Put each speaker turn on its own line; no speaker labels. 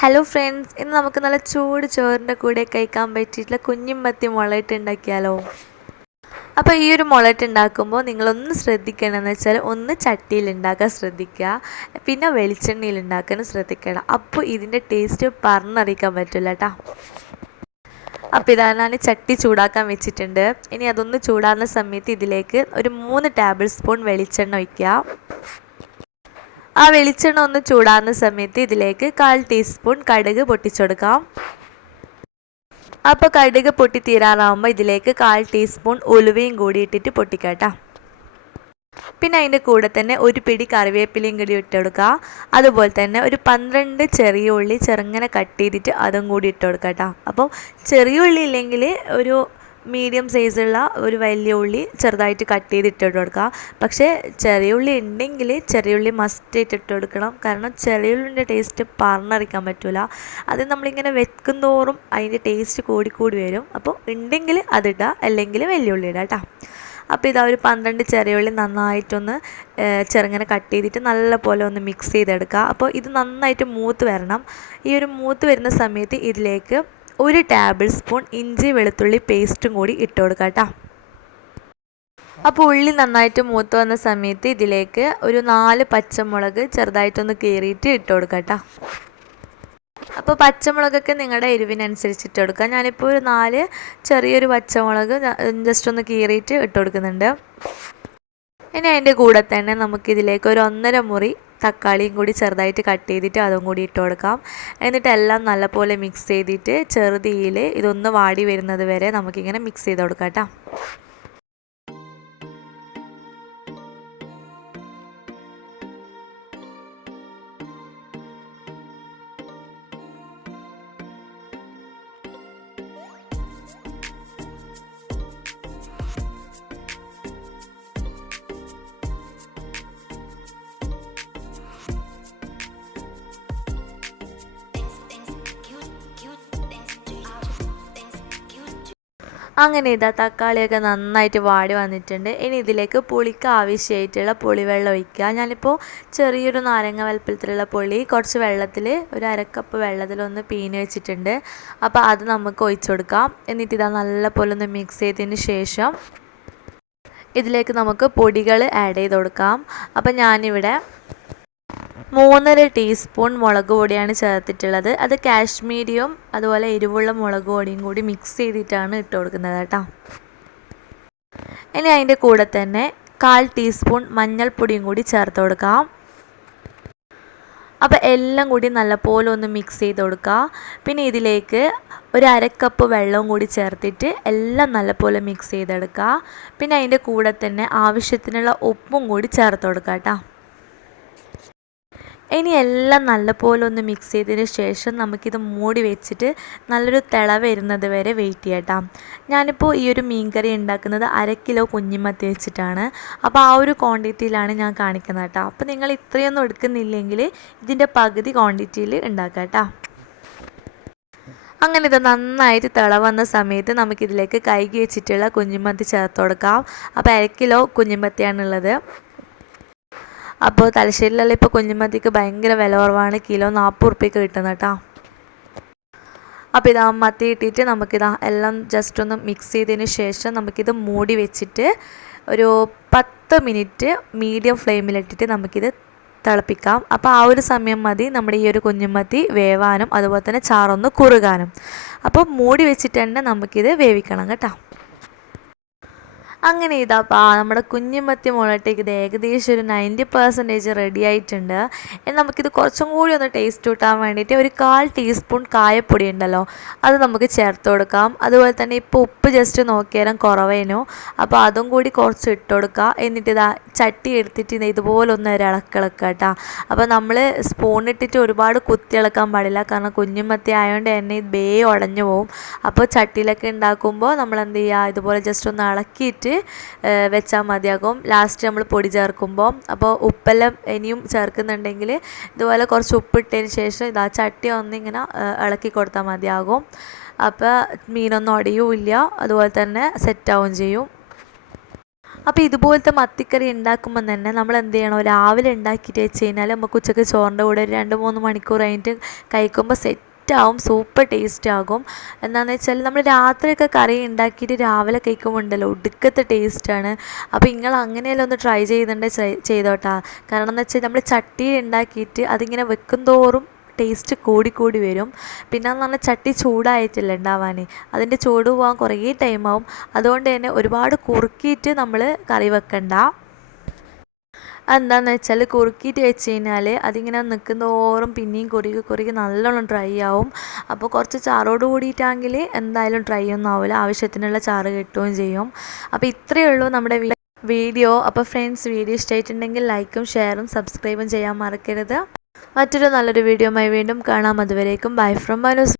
Hello friends ഇന്ന് നമുക്ക് നല്ല ചൂട് ചോറിന്റെ കൂടെ കഴിക്കാൻ പറ്റിയിട്ടുള്ള കുഞ്ഞിമത്തി മുളയിട്ട് ഉണ്ടാക്കിയാലോ അപ്പോൾ ഈ ഒരു മുളയിട്ട് ഉണ്ടാക്കുമ്പോൾ നിങ്ങളൊന്ന് ശ്രദ്ധിക്കണമെന്ന് വെച്ചാൽ ഒന്ന് ചട്ടിയിൽ ഉണ്ടാക്കാൻ ശ്രദ്ധിക്കുക. പിന്നെ വെളിച്ചെണ്ണയിൽ ഉണ്ടാക്കാനും ശ്രദ്ധിക്കണം. അപ്പോൾ ഇതിന്റെ ടേസ്റ്റ് പറഞ്ഞറിയിക്കാൻ പറ്റില്ല കേട്ടോ അപ്പോൾ ഇതാ ഞാൻ ചട്ടി ചൂടാക്കാൻ വെച്ചിട്ടുണ്ട്. ഇനി അതൊന്ന് ചൂടാകുന്ന സമയത്ത് ഇതിലേക്ക് ഒരു മൂന്ന് ടേബിൾ സ്പൂൺ വെളിച്ചെണ്ണ ഒഴിക്കുക. ആ വെളിച്ചെണ്ണ ഒന്ന് ചൂടാകുന്ന സമയത്ത് ഇതിലേക്ക് കാൽ ടീസ്പൂൺ കടുക് പൊട്ടിച്ചെടുക്കാം. അപ്പോൾ കടുക് പൊട്ടി തീരാറാകുമ്പോൾ ഇതിലേക്ക് കാൽ ടീസ്പൂൺ ഉലുവയും കൂടി ഇട്ടിട്ട് പൊട്ടിക്കട്ടാം. പിന്നെ അതിന്റെ കൂടെ തന്നെ ഒരു പിടി കറിവേപ്പിലയും കൂടി ഇട്ടെടുക്കുക അതുപോലെ തന്നെ ഒരു പന്ത്രണ്ട് ചെറിയ ഉള്ളി ചെറുങ്ങനെ കട്ട് ചെയ്തിട്ട് അതും കൂടി ഇട്ടുകൊടുക്കട്ടോ അപ്പോൾ ചെറിയ ഉള്ളി ഇല്ലെങ്കിൽ ഒരു മീഡിയം സൈസുള്ള ഒരു വലിയ ഉള്ളി ചെറുതായിട്ട് കട്ട് ചെയ്ത് ഇട്ടിട്ട് കൊടുക്കുക. പക്ഷേ ചെറിയ ഉള്ളി ഉണ്ടെങ്കിൽ ചെറിയ ഉള്ളി മസ്റ്റ് ആയിട്ട് ഇട്ട് കൊടുക്കണം. കാരണം ചെറിയ ഉള്ളിന്റെ ടേസ്റ്റ് പറഞ്ഞറിയിക്കാൻ പറ്റില്ല അത് നമ്മളിങ്ങനെ വെക്കും തോറും അതിന്റെ ടേസ്റ്റ് കൂടിക്കൂടി കൂടി വരും. അപ്പോൾ ഉണ്ടെങ്കിൽ അതിടുക അല്ലെങ്കിൽ വലിയ ഉള്ളി ഇടുക കേട്ടോ. അപ്പോൾ ഇതാ ഒരു പന്ത്രണ്ട് ചെറിയ ഉള്ളി നന്നായിട്ടൊന്ന് ചെറുങ്ങനെ കട്ട് ചെയ്തിട്ട് നല്ലപോലെ ഒന്ന് മിക്സ് ചെയ്തെടുക്കുക. അപ്പോൾ ഇത് നന്നായിട്ട് മൂത്ത് വരണം. ഈ ഒരു മൂത്ത് വരുന്ന സമയത്ത് ഇതിലേക്ക് ഒരു ടേബിൾ സ്പൂൺ ഇഞ്ചി വെളുത്തുള്ളി പേസ്റ്റും കൂടി ഇട്ട് കൊടുക്കുക കേട്ടോ അപ്പോൾ ഉള്ളി നന്നായിട്ട് മൂത്ത് വന്ന സമയത്ത് ഇതിലേക്ക് ഒരു നാല് പച്ചമുളക് ചെറുതായിട്ടൊന്ന് കീറിയിട്ട് ഇട്ട് കൊടുക്കുക കേട്ടോ അപ്പോൾ പച്ചമുളകൊക്കെ നിങ്ങളുടെ എരിവിനനുസരിച്ച് ഇട്ട് കൊടുക്കുക ഞാനിപ്പോൾ ഒരു നാല് ചെറിയൊരു പച്ചമുളക് ജസ്റ്റ് ഒന്ന് കീറിയിട്ട് ഇട്ട് കൊടുക്കുന്നുണ്ട്. ഇനി അതിന്റെ കൂടെ തന്നെ നമുക്കിതിലേക്ക് ഒരു ഒന്നര മുറി തക്കാളിയും കൂടി ചെറുതായിട്ട് കട്ട് ചെയ്തിട്ട് അതും കൂടി ഇട്ട് കൊടുക്കാം. എന്നിട്ട് എല്ലാം നല്ലപോലെ മിക്സ് ചെയ്തിട്ട് ചെറുതീയിൽ ഇതൊന്ന് വാടി വരുന്നത് വരെ നമുക്കിങ്ങനെ മിക്സ് ചെയ്ത് കൊടുക്കാം കേട്ടോ. അങ്ങനെ ഇതാ തക്കാളിയൊക്കെ നന്നായിട്ട് വാടി വന്നിട്ടുണ്ട്. ഇനി ഇതിലേക്ക് പുളിക്ക് ആവശ്യമായിട്ടുള്ള പുളിവെള്ളം ഒഴിക്കുക. ഞാനിപ്പോൾ ചെറിയൊരു നാരങ്ങ വലുപ്പത്തിലുള്ള പുളി കുറച്ച് വെള്ളത്തിൽ ഒരു അരക്കപ്പ് വെള്ളത്തിലൊന്ന് പീഞ്ഞ് വെച്ചിട്ടുണ്ട്. അപ്പോൾ അത് നമുക്ക് ഒഴിച്ചു കൊടുക്കാം. എന്നിട്ട് ഇതാ നല്ലപോലെ ഒന്ന് മിക്സ് ചെയ്തതിന് ശേഷം ഇതിലേക്ക് നമുക്ക് പൊടികൾ ആഡ് ചെയ്ത് കൊടുക്കാം. അപ്പം ഞാനിവിടെ മൂന്നര ടീസ്പൂൺ മുളക് പൊടിയാണ് ചേർത്തിട്ടുള്ളത്. അത് കാശ്മീരിയും അതുപോലെ എരിവുള്ള മുളക് പൊടിയും കൂടി മിക്സ് ചെയ്തിട്ടാണ് ഇട്ട് കൊടുക്കുന്നത് കേട്ടോ. ഇനി അതിന്റെ കൂടെ തന്നെ കാൽ ടീസ്പൂൺ മഞ്ഞൾപ്പൊടിയും കൂടി ചേർത്ത് കൊടുക്കാം. അപ്പോൾ എല്ലാം കൂടി നല്ലപോലെ ഒന്ന് മിക്സ് ചെയ്ത് കൊടുക്കുക പിന്നെ ഇതിലേക്ക് ഒരു അരക്കപ്പ് വെള്ളവും കൂടി ചേർത്തിട്ട് എല്ലാം നല്ലപോലെ മിക്സ് ചെയ്തെടുക്കുക പിന്നെ അതിന്റെ കൂടെ തന്നെ ആവശ്യത്തിനുള്ള ഉപ്പും കൂടി ചേർത്ത് കൊടുക്കുക കേട്ടോ. ഇനി എല്ലാം നല്ലപോലെ ഒന്ന് മിക്സ് ചെയ്തതിന് ശേഷം നമുക്കിത് മൂടി വെച്ചിട്ട് നല്ലൊരു തിള വരുന്നത് വരെ വെയിറ്റ് ചെയ്യട്ടാം. ഞാനിപ്പോൾ ഈ ഒരു മീൻകറി ഉണ്ടാക്കുന്നത് അര കിലോ കുഞ്ഞിമത്തി വെച്ചിട്ടാണ്. അപ്പോൾ ആ ഒരു ക്വാണ്ടിറ്റിയിലാണ് ഞാൻ കാണിക്കുന്നത് കേട്ടോ. അപ്പോൾ നിങ്ങൾ ഇത്രയൊന്നും എടുക്കുന്നില്ലെങ്കിൽ ഇതിന്റെ പകുതി ക്വാണ്ടിറ്റിയിൽ ഉണ്ടാക്കാം അങ്ങനെ ഇത് നന്നായിട്ട് തിള വന്ന സമയത്ത് നമുക്കിതിലേക്ക് കൈകി വെച്ചിട്ടുള്ള കുഞ്ഞിമത്തി ചേർത്ത് കൊടുക്കാം. അപ്പോൾ അര കിലോ കുഞ്ഞിമത്തിയാണുള്ളത്. അപ്പോൾ തലശ്ശേരിയിലുള്ള ഇപ്പോൾ കുഞ്ഞുമത്തിക്ക് ഭയങ്കര വില കുറവാണ് കിലോ നാൽപ്പത് റുപ്യക്ക് കിട്ടുന്നത് കേട്ടോ. അപ്പോൾ ഇതാ മത്തി ഇട്ടിട്ട് നമുക്കിതാ എല്ലാം ജസ്റ്റ് ഒന്ന് മിക്സ് ചെയ്തതിന് ശേഷം നമുക്കിത് മൂടി വെച്ചിട്ട് ഒരു പത്ത് മിനിറ്റ് മീഡിയം ഫ്ലെയിമിലിട്ടിട്ട് നമുക്കിത് തിളപ്പിക്കാം. അപ്പോൾ ആ ഒരു സമയം മതി നമ്മുടെ ഈ ഒരു കുഞ്ഞുമത്തി വേവാനും അതുപോലെ തന്നെ ചാറൊന്ന് കുറുകാനും. അപ്പോൾ മൂടി വെച്ചിട്ട് തന്നെ നമുക്കിത് വേവിക്കണം കേട്ടോ. അങ്ങനെ ഇതാ നമ്മുടെ കുഞ്ഞുമത്തി മുളട്ടേക്ക് ഇത് ഏകദേശം ഒരു നയന്റി പെർസെന്റേജ് റെഡി ആയിട്ടുണ്ട്. നമുക്കിത് കുറച്ചും കൂടി ഒന്ന് ടേസ്റ്റ് കൂട്ടാൻ വേണ്ടിയിട്ട് ഒരു കാൽ ടീസ്പൂൺ കായപ്പൊടി ഉണ്ടല്ലോ അത് നമുക്ക് ചേർത്ത് കൊടുക്കാം. അതുപോലെ തന്നെ ഇപ്പോൾ ഉപ്പ് ജസ്റ്റ് നോക്കിയാലും കുറവേനു. അപ്പോൾ അതും കൂടി കുറച്ച് ഇട്ട് കൊടുക്കുക എന്നിട്ട് ഇതാ ചട്ടി എടുത്തിട്ട് ഇതുപോലെ ഒന്ന് ഒരു ഇളക്കിളക്കുക കേട്ടോ. അപ്പോൾ നമ്മൾ സ്പൂൺ ഇട്ടിട്ട് ഒരുപാട് കുത്തി ഇളക്കാൻ പാടില്ല. കാരണം കുഞ്ഞുമത്തി ആയതുകൊണ്ട് തന്നെ ഇത് ബേ ഉടഞ്ഞു പോകും അപ്പോൾ ചട്ടിയിലൊക്കെ ഉണ്ടാക്കുമ്പോൾ നമ്മൾ എന്ത് ചെയ്യുക ഇതുപോലെ ജസ്റ്റ് ഒന്ന് ഇളക്കിയിട്ട് വെച്ചാൽ മതിയാകും. ലാസ്റ്റ് നമ്മൾ പൊടി ചേർക്കുമ്പോൾ അപ്പോൾ ഉപ്പെല്ലാം ഇനിയും ചേർക്കുന്നുണ്ടെങ്കിൽ ഇതുപോലെ കുറച്ച് ഉപ്പിട്ടതിന് ശേഷം ഇതാ ചട്ടി ഒന്നിങ്ങനെ ഇളക്കി കൊടുത്താൽ മതിയാകും. അപ്പോൾ മീനൊന്നും ഒടിയുമില്ല അതുപോലെ തന്നെ സെറ്റാവും ചെയ്യും. അപ്പോൾ ഇതുപോലത്തെ മത്തിക്കറി ഉണ്ടാക്കുമ്പോൾ തന്നെ നമ്മൾ എന്ത് ചെയ്യണം? രാവിലെ ഉണ്ടാക്കിയിട്ട് വെച്ച് കഴിഞ്ഞാൽ നമുക്ക് ഉച്ചയ്ക്ക് ചോറിന്റെ കൂടെ ഒരു രണ്ട് മൂന്ന് മണിക്കൂർ കഴിഞ്ഞിട്ട് കഴിക്കുമ്പോൾ സെറ്റാവും സൂപ്പർ ടേസ്റ്റ് ആകും. എന്താണെന്ന് വെച്ചാൽ നമ്മൾ രാത്രിയൊക്കെ കറി ഉണ്ടാക്കിയിട്ട് രാവിലെ കഴിക്കുമ്പോൾ ഉണ്ടല്ലോ ഒടുക്കത്തെ ടേസ്റ്റാണ് അപ്പോൾ നിങ്ങൾ അങ്ങനെയല്ല ഒന്ന് ട്രൈ ചെയ്യുന്നുണ്ട് ചെയ്തോട്ടാ. കാരണം എന്ന് വെച്ചാൽ നമ്മൾ ചട്ടി ഉണ്ടാക്കിയിട്ട് അതിങ്ങനെ വെക്കും തോറും ടേസ്റ്റ് കൂടി കൂടി വരും. പിന്നെ എന്ന് പറഞ്ഞാൽ ചട്ടി ചൂടായിട്ടില്ല ഉണ്ടാവാൻ അതിന്റെ ചൂട് പോകാൻ കുറേ ടൈമാവും അതുകൊണ്ട് തന്നെ ഒരുപാട് കുറുക്കിയിട്ട് നമ്മൾ കറി വെക്കണ്ട. എന്താണെന്ന് വെച്ചാൽ കുറുക്കിയിട്ട് വെച്ച് കഴിഞ്ഞാൽ അതിങ്ങനെ നിൽക്കുന്നതോറും പിന്നെയും കുറുകി കുറുകി നല്ലോണം ഡ്രൈ ആവും. അപ്പോൾ കുറച്ച് ചാറോട് കൂടിയിട്ടാണെങ്കിൽ എന്തായാലും ഡ്രൈ ഒന്നും ആവില്ല ആവശ്യത്തിനുള്ള ചാറ് കിട്ടുകയും ചെയ്യും. അപ്പോൾ ഇത്രയേ ഉള്ളൂ നമ്മുടെ വീഡിയോ. അപ്പോൾ ഫ്രണ്ട്സ് വീഡിയോ ഇഷ്ടമായിട്ടുണ്ടെങ്കിൽ ലൈക്കും ഷെയറും സബ്സ്ക്രൈബും ചെയ്യാൻ മറക്കരുത്. മറ്റൊരു നല്ലൊരു വീഡിയോയുമായി വീണ്ടും കാണാം. അതുവരേക്കും ബൈ ഫ്രം മനോസ്.